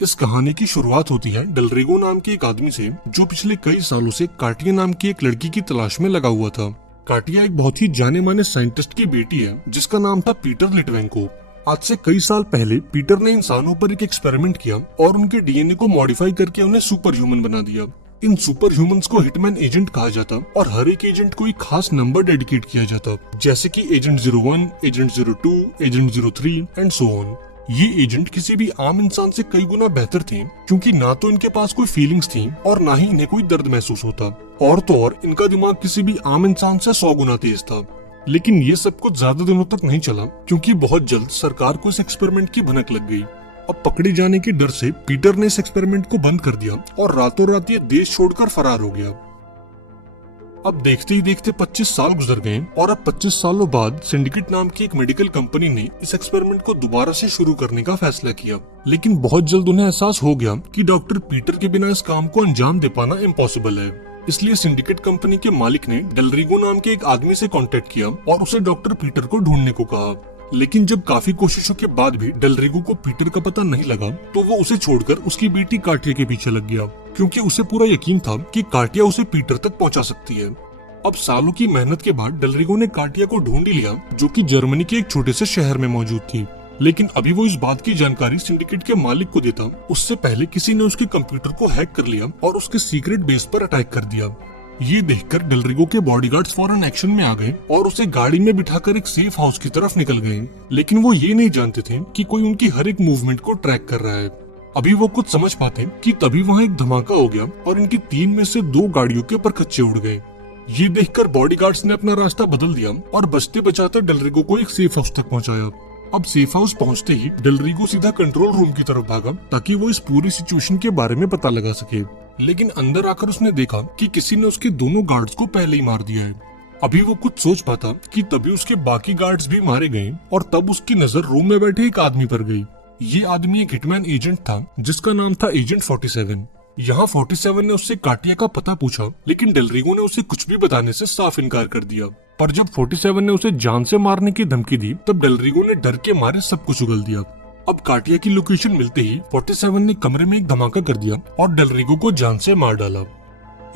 इस कहानी की शुरुआत होती है डेलरिगो नाम के एक आदमी से, जो पिछले कई सालों से कार्टिया नाम की एक लड़की की तलाश में लगा हुआ था। कार्टिया एक बहुत ही जाने माने साइंटिस्ट की बेटी है जिसका नाम था पीटर लिटवेंको। आज से कई साल पहले पीटर ने इंसानों पर एक एक्सपेरिमेंट किया और उनके डीएनए को मॉडिफाई करके उन्हें सुपर ह्यूमन बना दिया। इन सुपर ह्यूमंस को हिटमैन एजेंट कहा जाता और हर एक एजेंट को एक खास नंबर डेडिकेट किया जाता, जैसे कि agent 01, agent 02, agent 03 and so on. ये एजेंट किसी भी आम इंसान से कई गुना बेहतर थे, क्योंकि ना तो इनके पास कोई फीलिंग्स थी और ना ही इन्हें कोई दर्द महसूस होता, और तो और इनका दिमाग किसी भी आम इंसान से 100 गुना तेज था। लेकिन ये सब कुछ ज्यादा दिनों तक नहीं चला, क्योंकि बहुत जल्द सरकार को इस एक्सपेरिमेंट की भनक लग गई। अब पकड़े जाने के डर से पीटर ने इस एक्सपेरिमेंट को बंद कर दिया और रातों रात ये देश छोड़कर फरार हो गया। अब देखते ही देखते 25 साल गुजर गए और अब 25 सालों बाद सिंडिकेट नाम की एक मेडिकल कंपनी ने इस एक्सपेरिमेंट को दोबारा से शुरू करने का फैसला किया। लेकिन बहुत जल्द उन्हें एहसास हो गया कि डॉक्टर पीटर के बिना इस काम को अंजाम दे पाना इम्पॉसिबल है। इसलिए सिंडिकेट कंपनी के मालिक ने डेलरिगो नाम के एक आदमी से कांटेक्ट किया और उसे डॉक्टर पीटर को ढूंढने को कहा। लेकिन जब काफी कोशिशों के बाद भी डेलरिगो को पीटर का पता नहीं लगा, तो वो उसे छोड़कर उसकी बेटी कार्टिया के पीछे लग गया, क्योंकि उसे पूरा यकीन था कि कार्टिया उसे पीटर तक पहुंचा सकती है। अब सालों की मेहनत के बाद डेलरिगो ने कार्टिया को ढूंढ ही लिया, जो कि जर्मनी के एक छोटे से शहर में मौजूद थी। लेकिन अभी वो इस बात की जानकारी सिंडिकेट के मालिक को देता, उससे पहले किसी ने उसके कंप्यूटर को हैक कर लिया और उसके सीक्रेट बेस पर अटैक कर दिया। ये देखकर डेलरिगो के बॉडीगार्ड्स फौरन एक्शन में आ गए और उसे गाड़ी में बिठाकर एक सेफ हाउस की तरफ निकल गए। लेकिन वो ये नहीं जानते थे कि कोई उनकी हर एक मूवमेंट को ट्रैक कर रहा है। अभी वो कुछ समझ पाते कि तभी वहाँ एक धमाका हो गया और इनकी 3 में से 2 गाड़ियों के परखच्चे उड़ गए। ये देखकर बॉडीगार्ड्स ने अपना रास्ता बदल दिया और बचते बचाते डेलरिगो को एक सेफ हाउस तक पहुंचाया। अब सेफ हाउस पहुंचते ही डेलरिगो सीधा कंट्रोल रूम की तरफ भागा, ताकि वो इस पूरी सिचुएशन के बारे में पता लगा सके। लेकिन अंदर आकर उसने देखा कि किसी ने उसके दोनों गार्ड्स को पहले ही मार दिया है। अभी वो कुछ सोच पाता कि तभी उसके बाकी गार्ड्स भी मारे गए और तब उसकी नजर रूम में बैठे एक आदमी पर गई। ये आदमी एक हिटमैन एजेंट था जिसका नाम था एजेंट 47। यहाँ 47 ने उससे कार्टिया का पता पूछा, लेकिन डेलरिगो ने उसे कुछ भी बताने से साफ इनकार कर दिया। पर जब 47 ने उसे जान से मारने की धमकी दी, तब डेलरिगो ने डर के मारे सब कुछ उगल दिया। अब कार्टिया की लोकेशन मिलते ही 47 ने कमरे में एक धमाका कर दिया और डेलरिगो को जान से मार डाला।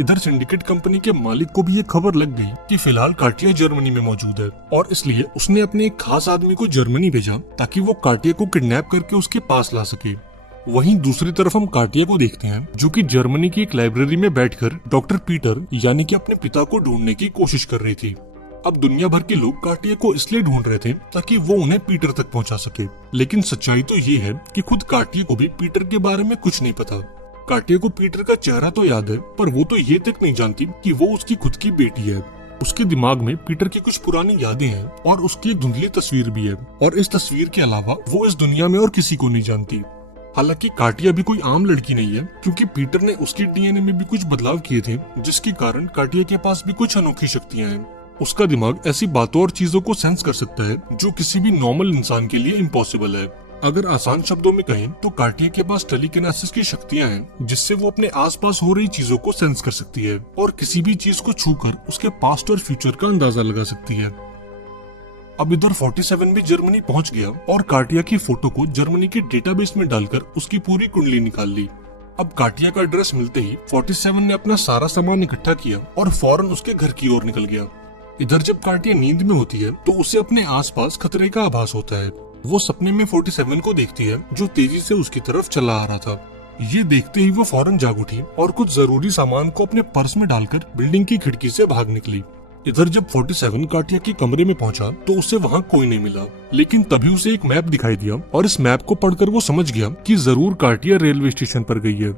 इधर सिंडिकेट कंपनी के मालिक को भी ये खबर लग गई कि फिलहाल कार्टिया जर्मनी में मौजूद है, और इसलिए उसने अपने एक खास आदमी को जर्मनी भेजा ताकि वो कार्टिया को किडनैप करके उसके पास ला सके। वहीं दूसरी तरफ हम कार्टिया को देखते हैं, जो कि जर्मनी की एक लाइब्रेरी में बैठकर डॉक्टर पीटर यानी कि अपने पिता को ढूंढने की कोशिश कर रही थी। अब दुनिया भर के लोग कार्टिया को इसलिए ढूंढ रहे थे ताकि वो उन्हें पीटर तक पहुंचा सके। लेकिन सच्चाई तो ये है कि खुद कार्टिया को भी पीटर के बारे में कुछ नहीं पता। कार्टिया को पीटर का चेहरा तो याद है, पर वो तो ये तक नहीं जानती कि वो उसकी खुद की बेटी है। उसके दिमाग में पीटर की कुछ पुरानी यादें हैं और उसकी एक धुंधली तस्वीर भी है, और इस तस्वीर के अलावा वो इस दुनिया में और किसी को नहीं जानती। हालांकि कार्टिया भी कोई आम लड़की नहीं है, क्योंकि पीटर ने उसके डीएनए में भी कुछ बदलाव किए थे, जिसके कारण कार्टिया के पास भी कुछ अनोखी शक्तियां हैं। उसका दिमाग ऐसी बातों और चीजों को सेंस कर सकता है जो किसी भी नॉर्मल इंसान के लिए इम्पॉसिबल है। अगर आसान शब्दों में कहें तो कार्टिया के पास टेलीकिनेसिस की शक्तियां हैं, जिससे वो अपने आसपास हो रही चीजों को सेंस कर सकती है और किसी भी चीज को छूकर उसके पास्ट और फ्यूचर का अंदाजा लगा सकती है। अब इधर 47 भी जर्मनी पहुंच गया और कार्टिया की फोटो को जर्मनी के डेटाबेस में डालकर उसकी पूरी कुंडली निकाल ली। अब कार्टिया का एड्रेस मिलते ही 47 ने अपना सारा सामान इकट्ठा किया और फौरन उसके घर की ओर निकल गया। इधर जब कार्टिया नींद में होती है तो उसे अपने आसपास खतरे का आभास होता है। वो सपने में 47 को देखती है, जो तेजी से उसकी तरफ चला आ रहा था। ये देखते ही वो फौरन जाग उठी और कुछ जरूरी सामान को अपने पर्स में डालकर बिल्डिंग की खिड़की से भाग निकली। इधर जब 47 कार्टिया के कमरे में पहुंचा तो उसे वहाँ कोई नहीं मिला, लेकिन तभी उसे एक मैप दिखाई दिया और इस मैप को पढ़कर वो समझ गया कि जरूर कार्टिया रेलवे स्टेशन पर गई है।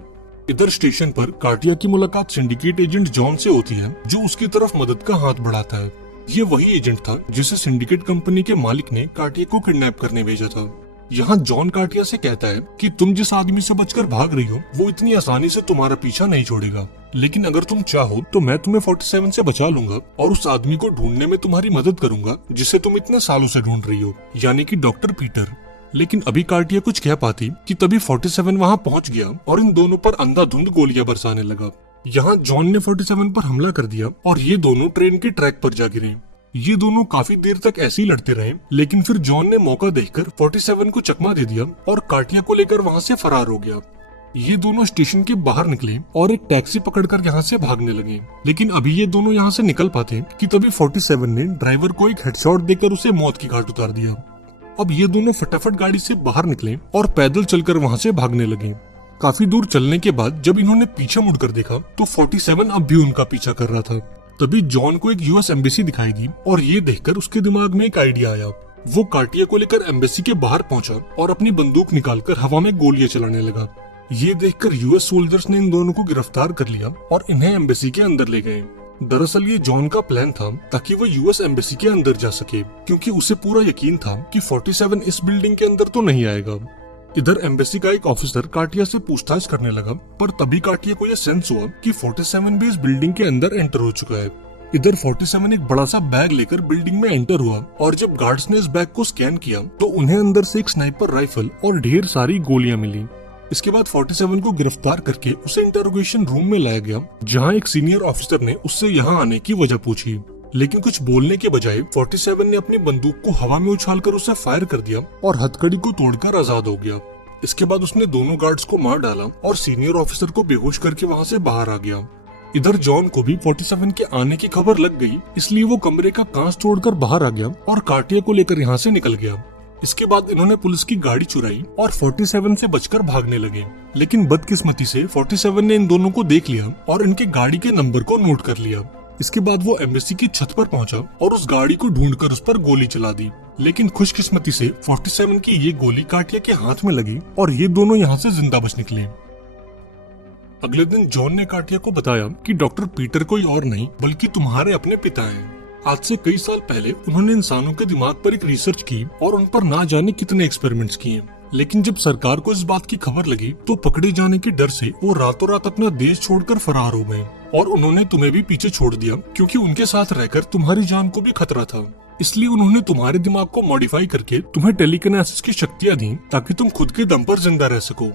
इधर स्टेशन पर कार्टिया की मुलाकात सिंडिकेट एजेंट जॉन से होती है, जो उसकी तरफ मदद का हाथ बढ़ाता है। ये वही एजेंट था जिसे सिंडिकेट कंपनी के मालिक ने कार्टिया को किडनैप करने भेजा था। यहाँ जॉन कार्टिया से कहता है कि तुम जिस आदमी से बचकर भाग रही हो वो इतनी आसानी से तुम्हारा पीछा नहीं छोड़ेगा, लेकिन अगर तुम चाहो तो मैं तुम्हें 47 से बचा लूंगा और उस आदमी को ढूंढने में तुम्हारी मदद करूंगा जिसे तुम इतने सालों से ढूंढ रही हो, यानी कि डॉक्टर पीटर। लेकिन अभी कार्टिया कुछ कह पाती कि तभी 47 वहाँ पहुँच गया और इन दोनों पर अंधाधुंध गोलियां बरसाने लगा। यहाँ जॉन ने 47 पर हमला कर दिया और ये दोनों ट्रेन के ट्रैक पर जा गिरे। ये दोनों काफी देर तक ऐसे ही लड़ते रहे, लेकिन फिर जॉन ने मौका देखकर 47 को चकमा दे दिया और कार्टिया को लेकर वहाँ से फरार हो गया। ये दोनों स्टेशन के बाहर निकले और एक टैक्सी पकड़कर यहाँ से भागने लगे। लेकिन अभी ये दोनों यहाँ से निकल पाते कि तभी 47 ने ड्राइवर को एक हेडशॉट देकर उसे मौत की घाट उतार दिया। अब ये दोनों फटाफट गाड़ी से बाहर निकले और पैदल चलकर वहाँ से भागने लगे। काफी दूर चलने के बाद जब इन्होंने पीछे मुड़कर देखा तो 47 अब भी उनका पीछा कर रहा था। तभी जॉन को एक यूएस एम्बेसी दिखाई दी और ये देखकर उसके दिमाग में एक आइडिया आया। वो कार्टिया को लेकर एम्बेसी के बाहर पहुंचा और अपनी बंदूक निकालकर हवा में गोलियां चलाने लगा। ये देखकर यूएस सोल्जर्स ने इन दोनों को गिरफ्तार कर लिया और इन्हें एम्बेसी के अंदर ले गए। दरअसल ये जॉन का प्लान था ताकि वो यूएस एम्बेसी के अंदर जा सके, क्योंकि उसे पूरा यकीन था कि 47 इस बिल्डिंग के अंदर तो नहीं आएगा। इधर एम्बेसी का एक ऑफिसर कार्टिया से पूछताछ करने लगा, पर तभी कार्टिया को यह सेंस हुआ कि 47 भी इस बिल्डिंग के अंदर एंटर हो चुका है। इधर 47 एक बड़ा सा बैग लेकर बिल्डिंग में एंटर हुआ और जब गार्ड्स ने इस बैग को स्कैन किया तो उन्हें अंदर से एक स्नाइपर राइफल और ढेर सारी गोलियां मिली। इसके बाद 47 को गिरफ्तार करके उसे इंटरोगेशन रूम में लाया गया, जहां एक सीनियर ऑफिसर ने उससे यहां आने की वजह पूछी। लेकिन कुछ बोलने के बजाय 47 ने अपनी बंदूक को हवा में उछालकर उसे फायर कर दिया और हथकड़ी को तोड़कर आजाद हो गया। इसके बाद उसने दोनों गार्ड्स को मार डाला और सीनियर ऑफिसर को बेहोश करके वहां से बाहर आ गया। इधर जॉन को भी 47 के आने की खबर लग गई, इसलिए वो कमरे का कांच तोड़कर बाहर आ गया और कार्टिया को लेकर यहाँ से निकल गया। इसके बाद इन्होंने पुलिस की गाड़ी चुराई और 47 से बचकर भागने लगे। लेकिन बदकिस्मती से 47 ने इन दोनों को देख लिया और इनके गाड़ी के नंबर को नोट कर लिया। इसके बाद वो एम्बेसी की छत पर पहुंचा और उस गाड़ी को ढूंढकर उस पर गोली चला दी। लेकिन खुशकिस्मती से 47 की ये गोली कार्टिया के हाथ में लगी और ये दोनों यहाँ से जिंदा बच निकले। अगले दिन जॉन ने कार्टिया को बताया कि डॉक्टर पीटर कोई और नहीं बल्कि तुम्हारे अपने पिता हैं। आज से कई साल पहले उन्होंने इंसानों के दिमाग पर एक रिसर्च की और उन पर ना जाने कितने एक्सपेरिमेंट्स किए। लेकिन जब सरकार को इस बात की खबर लगी तो पकड़े जाने के डर से वो रातों रात अपना देश छोड़कर फरार हो गए और उन्होंने तुम्हें भी पीछे छोड़ दिया, क्योंकि उनके साथ रहकर तुम्हारी जान को भी खतरा था। इसलिए उन्होंने तुम्हारे दिमाग को मॉडिफाई करके तुम्हें टेलीकिनेसिस की शक्तियां दी ताकि तुम खुद के दम पर जिंदा रह सको।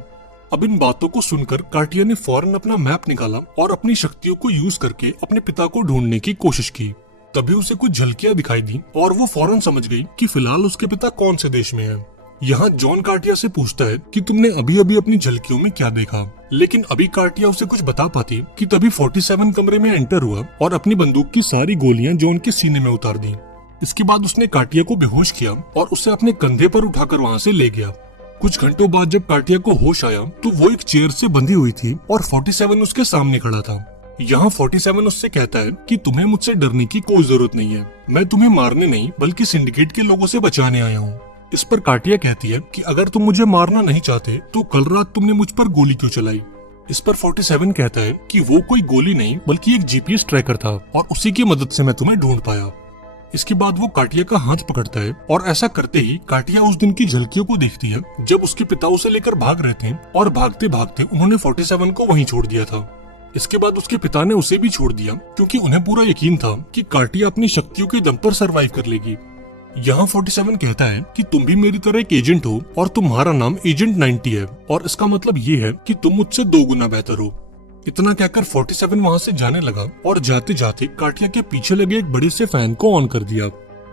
अब इन बातों को सुनकर कार्टिया ने फौरन अपना मैप निकाला और अपनी शक्तियों को यूज करके अपने पिता को ढूंढने की कोशिश की। तभी उसे कुछ झलकियां दिखाई दी और वो फौरन समझ गई कि फिलहाल उसके पिता कौन से देश में है। यहाँ जॉन कार्टिया से पूछता है कि तुमने अभी अभी अपनी झलकियों में क्या देखा, लेकिन अभी कार्टिया उसे कुछ बता पाती कि तभी 47 कमरे में एंटर हुआ और अपनी बंदूक की सारी गोलियां जॉन के सीने में उतार दी। इसके बाद उसने कार्टिया को बेहोश किया और उसे अपने कंधे पर उठाकर वहाँ से ले गया। कुछ घंटों बाद जब कार्टिया को होश आया तो वो एक चेयर से बंधी हुई थी और 47 उसके सामने खड़ा था। यहाँ 47 उससे कहता है कि तुम्हें मुझसे डरने की कोई जरूरत नहीं है, मैं तुम्हें मारने नहीं बल्कि सिंडिकेट के लोगों से बचाने आया हूँ। इस पर कार्टिया कहती है कि अगर तुम मुझे मारना नहीं चाहते तो कल रात तुमने मुझ पर गोली क्यों चलाई। इस पर 47 कहता है कि वो कोई गोली नहीं बल्कि एक जीपीएस ट्रैकर था और उसी की मदद से मैं तुम्हें ढूंढ पाया। इसके बाद वो कार्टिया का हाथ पकड़ता है और ऐसा करते ही कार्टिया उस दिन की झलकियों को देखती है जब उसके पिता उसे लेकर भाग रहे थे और भागते भागते उन्होंने 47 को वहीं छोड़ दिया था। इसके बाद उसके पिता ने उसे भी छोड़ दिया क्योंकि उन्हें पूरा यकीन था कि कार्टिया अपनी शक्तियों के दम पर सरवाइव कर लेगी। यहाँ 47 कहता है कि तुम भी मेरी तरह एक एजेंट हो और तुम्हारा नाम एजेंट 90 है और इसका मतलब ये है कि तुम मुझसे 2 गुना बेहतर हो। इतना कहकर 47 वहाँ से जाने लगा और जाते जाते कार्टिया के पीछे लगे एक बड़े से फैन को ऑन कर दिया।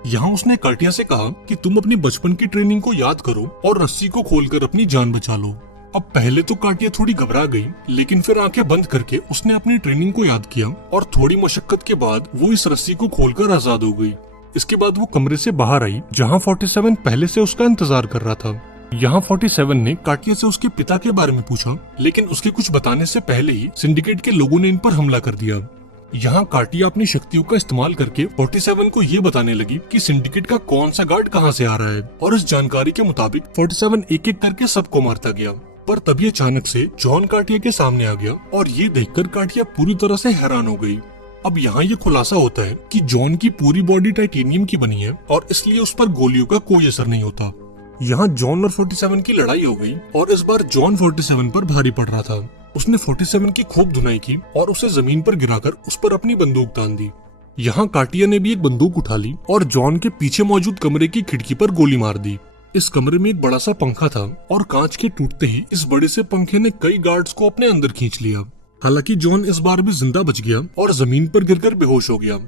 यहाँ उसने कार्टिया से कहा कि तुम अपनी बचपन की ट्रेनिंग को याद करो और रस्सी को खोलकर अपनी जान बचा लो। अब पहले तो कार्टिया थोड़ी घबरा गई, लेकिन फिर आंखें बंद करके उसने अपनी ट्रेनिंग को याद किया और थोड़ी मशक्कत के बाद वो इस रस्सी को खोलकर आजाद हो गई। इसके बाद वो कमरे से बाहर आई जहाँ 47 पहले से उसका इंतजार कर रहा था। यहाँ 47 ने कार्टिया से उसके पिता के बारे में पूछा, लेकिन उसके कुछ बताने से पहले ही सिंडिकेट के लोगों ने इन पर हमला कर दिया। यहाँ कार्टिया अपनी शक्तियों का इस्तेमाल करके 47 को ये बताने लगी कि सिंडिकेट का कौन सा गार्ड कहाँ से आ रहा है और इस जानकारी के मुताबिक 47 एक एक करके सबको मारता गया। पर तभी अचानक से जॉन कार्टिया के सामने आ गया और ये देखकर कार्टिया पूरी तरह से हैरान हो गई। अब यहाँ ये खुलासा होता है कि जॉन की पूरी बॉडी टाइटेनियम की बनी है और इसलिए उस पर गोलियों का कोई असर नहीं होता। यहाँ जॉन और 47 की लड़ाई हो गई और इस बार जॉन 47 पर भारी पड़ रहा था। उसने 47 की खूब धुनाई की और उसे जमीन पर गिराकर उस पर अपनी बंदूक तान दी। यहाँ कार्टिया ने भी एक बंदूक उठा ली और जॉन के पीछे मौजूद कमरे की खिड़की पर गोली मार दी। इस कमरे में एक बड़ा सा पंखा था और कांच के टूटते ही इस बड़े से पंखे ने कई गार्ड्स को अपने अंदर खींच लिया। हालांकि जॉन इस बार भी जिंदा बच गया और जमीन पर गिरकर बेहोश हो गया।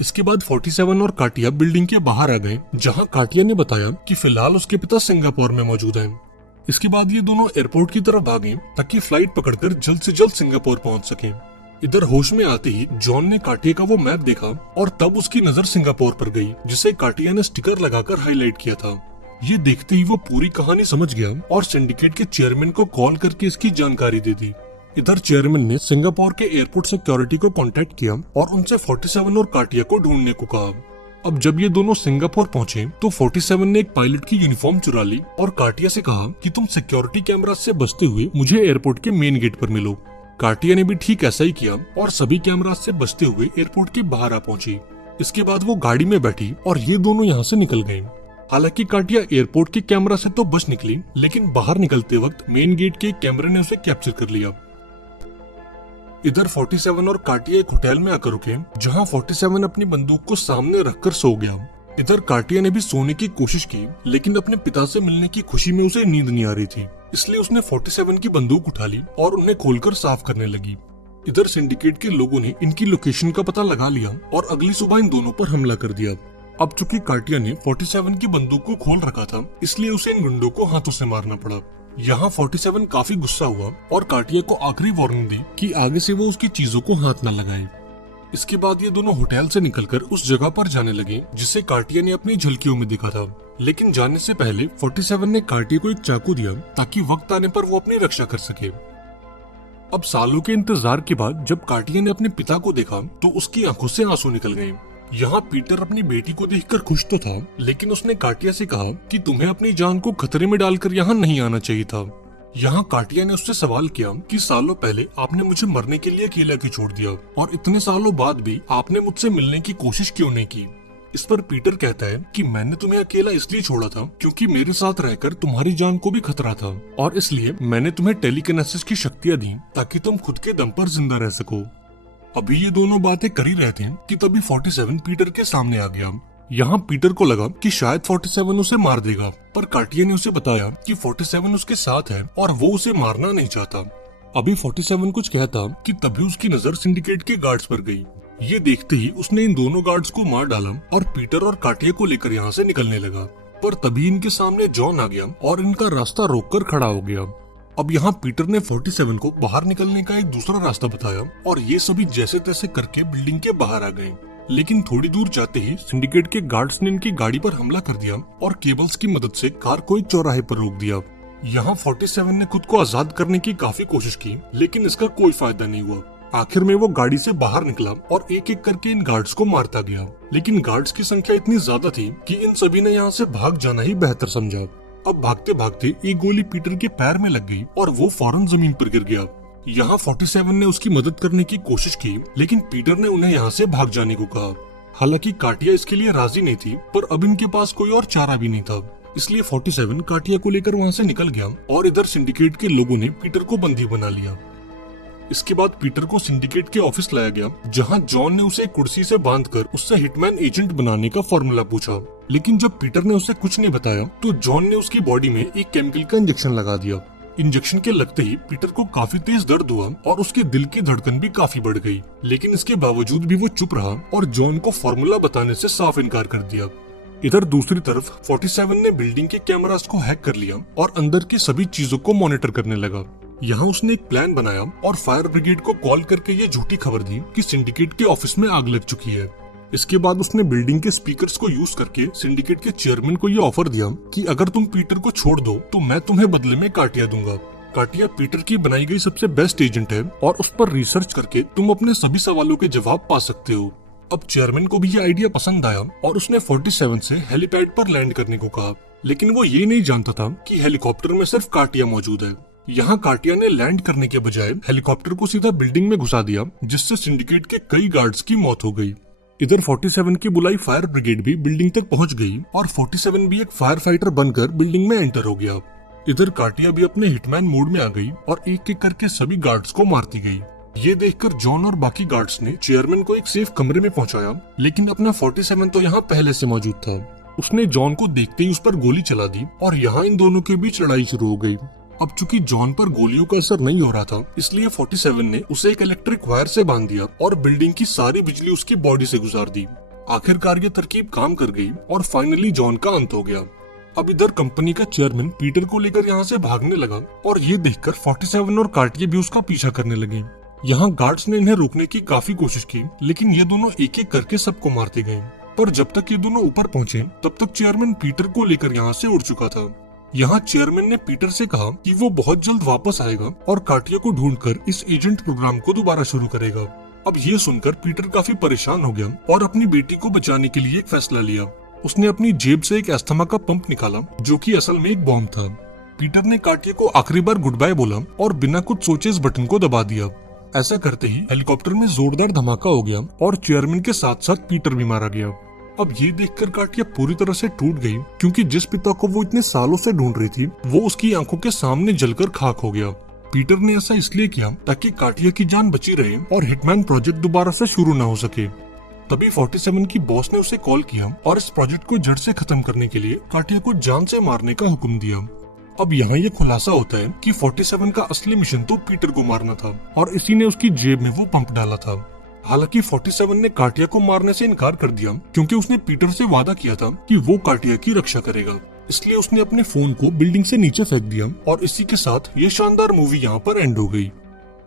इसके बाद 47 और काटिया बिल्डिंग के बाहर आ गए, जहां काटिया ने बताया कि फिलहाल उसके पिता सिंगापुर में मौजूद हैं। इसके बाद ये दोनों एयरपोर्ट की तरफ भागे ताकि फ्लाइट पकड़कर जल्द से जल्द सिंगापुर पहुंच सके। इधर होश में आते ही जॉन ने काटिया का वो मैप देखा और तब उसकी नजर सिंगापुर पर गई, जिसे काटिया ने स्टिकर लगाकर हाईलाइट किया था। ये देखते ही वो पूरी कहानी समझ गया और सिंडिकेट के चेयरमैन को कॉल करके इसकी जानकारी दे दी। इधर चेयरमैन ने सिंगापुर के एयरपोर्ट सिक्योरिटी को कांटेक्ट किया और उनसे 47 और काटिया को ढूंढने को कहा। अब जब ये दोनों सिंगापुर पहुंचे तो 47 ने एक पायलट की यूनिफॉर्म चुरा ली और काटिया से कहा कि तुम सिक्योरिटी कैमरा से बचते हुए मुझे एयरपोर्ट के मेन गेट पर मिलो। काटिया ने भी ठीक ऐसा ही किया और सभी कैमरा से बचते हुए एयरपोर्ट के बाहर आ पहुंची। इसके बाद वो गाड़ी में बैठी और ये दोनों यहाँ से निकल गए। हालांकि काटिया एयरपोर्ट के कैमरा से तो बच निकली, लेकिन बाहर निकलते वक्त मेन गेट के कैमरे ने उसे कैप्चर कर लिया। इधर 47 और काटिया एक होटल में आकर रुके, जहां 47 अपनी बंदूक को सामने रखकर सो गया। इधर काटिया ने भी सोने की कोशिश की, लेकिन अपने पिता से मिलने की खुशी में उसे नींद नहीं आ रही थी, इसलिए उसने 47 की बंदूक उठा ली और उन्हें खोलकर साफ करने लगी। इधर सिंडिकेट के लोगों ने इनकी लोकेशन का पता लगा लिया और अगली सुबह इन दोनों पर हमला कर दिया। अब चूंकि काटिया ने 47 की बंदूक को खोल रखा था, इसलिए उसे इन गुंडों को हाथों से मारना पड़ा। यहाँ 47 काफी गुस्सा हुआ और काटिया को आखिरी वार्निंग दी कि आगे से वो उसकी चीजों को हाथ न लगाए। इसके बाद ये दोनों होटल से निकलकर उस जगह पर जाने लगे जिसे काटिया ने अपनी झलकियों में देखा था। लेकिन जाने से पहले 47 ने काटिया को एक चाकू दिया ताकि वक्त आने पर वो अपनी रक्षा कर सके। अब सालों के इंतजार के बाद जब काटिया ने अपने पिता को देखा तो उसकी आंखों से आंसू निकल गए। यहाँ पीटर अपनी बेटी को देखकर खुश तो था, लेकिन उसने काटिया से कहा कि तुम्हें अपनी जान को खतरे में डालकर यहाँ नहीं आना चाहिए था। यहाँ काटिया ने उससे सवाल किया कि सालों पहले आपने मुझे मरने के लिए अकेला क्यों छोड़ दिया और इतने सालों बाद भी आपने मुझसे मिलने की कोशिश क्यों नहीं की। इस पर पीटर कहता है कि मैंने तुम्हें अकेला इसलिए छोड़ा था क्योंकि मेरे साथ रहकर तुम्हारी जान को भी खतरा था और इसलिए मैंने तुम्हें टेलीकिनेसिस की शक्तियाँ दी ताकि तुम खुद के दम पर जिंदा रह सको। अभी ये दोनों बातें कर ही रहे थे कि तभी 47 पीटर के सामने आ गया। यहाँ पीटर को लगा कि शायद 47 उसे मार देगा, पर काटिया ने उसे बताया कि 47 उसके साथ है और वो उसे मारना नहीं चाहता। अभी 47 कुछ कहता कि तभी उसकी नजर सिंडिकेट के गार्ड्स पर गई। ये देखते ही उसने इन दोनों गार्ड्स को मार डाला और पीटर और काटिया को लेकर यहाँ से निकलने लगा। पर तभी इनके सामने जॉन आ गया और इनका रास्ता रोककर खड़ा हो गया। अब यहाँ पीटर ने 47 को बाहर निकलने का एक दूसरा रास्ता बताया और ये सभी जैसे तैसे करके बिल्डिंग के बाहर आ गए। लेकिन थोड़ी दूर जाते ही सिंडिकेट के गार्ड्स ने इनकी गाड़ी पर हमला कर दिया और केबल्स की मदद से कार को एक चौराहे पर रोक दिया। यहाँ 47 ने खुद को आजाद करने की काफी कोशिश की, लेकिन इसका कोई फायदा नहीं हुआ। आखिर में वो गाड़ी से बाहर निकला और एक एक करके इन गार्ड्स को मारता गया, लेकिन गार्ड्स की संख्या इतनी ज्यादा थी कि इन सभी ने यहाँ से भाग जाना ही बेहतर समझा। अब भागते भागते एक गोली पीटर के पैर में लग गई और वो फौरन जमीन पर गिर गया। यहाँ 47 ने उसकी मदद करने की कोशिश की, लेकिन पीटर ने उन्हें यहाँ से भाग जाने को कहा। हालांकि काटिया इसके लिए राजी नहीं थी, पर अब इनके पास कोई और चारा भी नहीं था, इसलिए 47 काटिया को लेकर वहाँ से निकल गया और इधर सिंडिकेट के लोगों ने पीटर को बंदी बना लिया। इसके बाद पीटर को सिंडिकेट के ऑफिस लाया गया, जहां जॉन ने उसे कुर्सी से बांधकर उससे हिटमैन एजेंट बनाने का फॉर्मूला पूछा। लेकिन जब पीटर ने उसे कुछ नहीं बताया तो जॉन ने उसकी बॉडी में एक केमिकल का इंजेक्शन लगा दिया। इंजेक्शन के लगते ही पीटर को काफी तेज दर्द हुआ और उसके दिल की धड़कन भी काफी बढ़ गई, लेकिन इसके बावजूद भी वो चुप रहा और जॉन को फॉर्मूला बताने से साफ इनकार कर दिया। इधर दूसरी तरफ 47 ने बिल्डिंग के कैमरास को हैक कर लिया और अंदर की सभी चीजों को मॉनिटर करने लगा। यहाँ उसने एक प्लान बनाया और फायर ब्रिगेड को कॉल करके ये झूठी खबर दी कि सिंडिकेट के ऑफिस में आग लग चुकी है। इसके बाद उसने बिल्डिंग के स्पीकर्स को यूज करके सिंडिकेट के चेयरमैन को ये ऑफर दिया कि अगर तुम पीटर को छोड़ दो तो मैं तुम्हें बदले में काटिया दूंगा। काटिया पीटर की बनाई गई सबसे बेस्ट एजेंट है और उस पर रिसर्च करके तुम अपने सभी सवालों के जवाब पा सकते हो। अब चेयरमैन को भी ये आइडिया पसंद आया और उसने 47 से हेलीपैड पर लैंड करने को कहा, लेकिन वो ये नहीं जानता था कि हेलीकॉप्टर में सिर्फ काटिया मौजूद है। यहाँ काटिया ने लैंड करने के बजाय हेलीकॉप्टर को सीधा बिल्डिंग में घुसा दिया, जिससे सिंडिकेट के कई गार्ड्स की मौत हो गई। इधर 47 की बुलाई फायर ब्रिगेड भी बिल्डिंग तक पहुंच गई और 47 भी एक फायर फाइटर बनकर बिल्डिंग में एंटर हो गया। इधर काटिया भी अपने हिटमैन मोड में आ गई और एक एक करके सभी गार्ड्स को मारती गई। ये देखकर जॉन और बाकी गार्ड्स ने चेयरमैन को एक सेफ कमरे में पहुंचाया, लेकिन अपना 47 तो यहाँ पहले से मौजूद था। उसने जॉन को देखते ही उस पर गोली चला दी और यहाँ इन दोनों के बीच लड़ाई शुरू हो गई। अब चूंकि जॉन पर गोलियों का असर नहीं हो रहा था, इसलिए 47 ने उसे एक इलेक्ट्रिक वायर से बांध दिया और बिल्डिंग की सारी बिजली उसकी बॉडी से गुजार दी। आखिरकार ये तरकीब काम कर गई और फाइनली जॉन का अंत हो गया। अब इधर कंपनी का चेयरमैन पीटर को लेकर यहाँ से भागने लगा और ये देखकर 47 और कार्टियर भी उसका पीछा करने लगे। यहाँ गार्ड्स ने इन्हें रोकने की काफी कोशिश की, लेकिन ये दोनों एक एक करके सबको मारते गए। पर जब तक ये दोनों ऊपर पहुंचे तब तक चेयरमैन पीटर को लेकर यहाँ से उड़ चुका था। यहाँ चेयरमैन ने पीटर से कहा कि वो बहुत जल्द वापस आएगा और कार्टियर को ढूंढकर इस एजेंट प्रोग्राम को दोबारा शुरू करेगा। अब ये सुनकर पीटर काफी परेशान हो गया और अपनी बेटी को बचाने के लिए एक फैसला लिया। उसने अपनी जेब से एक एस्थमा का पंप निकाला जो कि असल में एक बॉम्ब था। पीटर ने कार्टियर को आखिरी बार गुड बाय बोला और बिना कुछ सोचे इस बटन को दबा दिया। ऐसा करते ही हेलीकॉप्टर में जोरदार धमाका हो गया और चेयरमैन के साथ साथ पीटर भी मारा गया। अब ये देखकर कार्टियर पूरी तरह से टूट गई, क्योंकि जिस पिता को वो इतने सालों से ढूंढ रही थी वो उसकी आंखों के सामने जलकर खाक हो गया। पीटर ने ऐसा इसलिए किया ताकि कार्टियर की जान बची रहे और हिटमैन प्रोजेक्ट दोबारा से शुरू न हो सके। तभी 47 की बॉस ने उसे कॉल किया और इस प्रोजेक्ट को जड़ से खत्म करने के लिए कार्टियर को जान से मारने का हुक्म दिया। अब यहाँ ये खुलासा होता है कि 47 का असली मिशन तो पीटर को मारना था और इसी ने उसकी जेब में वो पंप डाला था। हालांकि 47 ने कार्टियर को मारने से इनकार कर दिया, क्योंकि उसने पीटर से वादा किया था कि वो कार्टियर की रक्षा करेगा। इसलिए उसने अपने फोन को बिल्डिंग से नीचे फेंक दिया और इसी के साथ ये शानदार मूवी यहाँ पर एंड हो गई।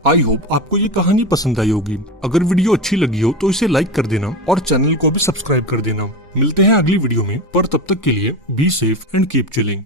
आई होप आपको ये कहानी पसंद आई होगी। अगर वीडियो अच्छी लगी हो तो इसे लाइक कर देना और चैनल को भी सब्सक्राइब कर देना। मिलते हैं अगली वीडियो में, पर तब तक के लिए be safe and keep chilling.